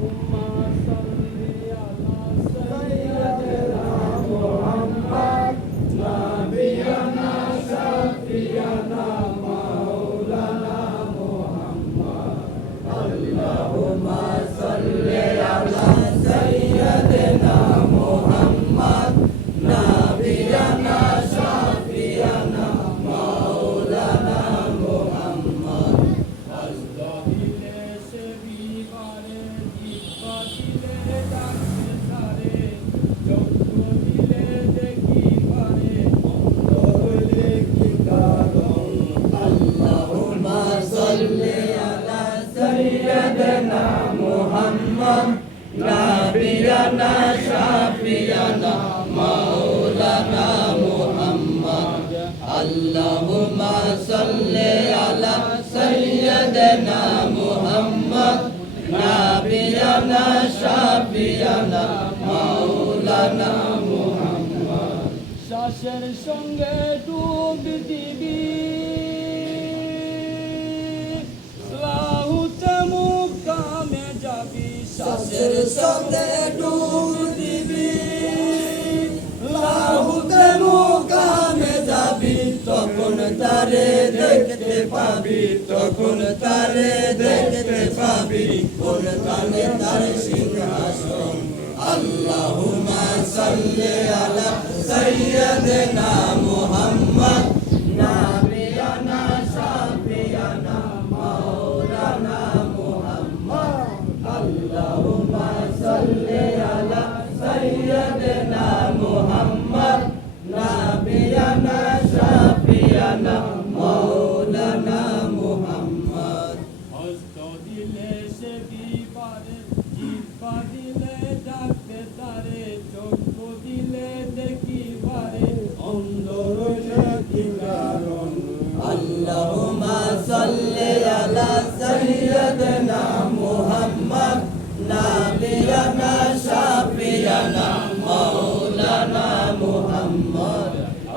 ஓம் রহমান নাবিয়ানা শাফিয়ানা মাওলানা মুহাম্মদ আল্লাহুম্মা সাল্লি আলা সাইয়্যিদিনা মুহাম্মদ নাবিয়ানা শাফিয়ানা মাওলানা মুহাম্মদ শাসের সঙ্গে ডুবে তখন তারে দেখতে পাবি, তখন তারে দেখতে পাবি, কোন কালে তার সিংহাসন। আল্লাহুম্মা সাল্লি আলা সাইয়্যিদিনা মাওলানা মাওলানা মোহাম্মদ হস্ত দিলে সে দিবারে জিহ্বা দিলে ডাকতে তারে চক্ষু দিলে দেখিবারে অন্দর কি কারণ আলা সাইয়্যিদিনা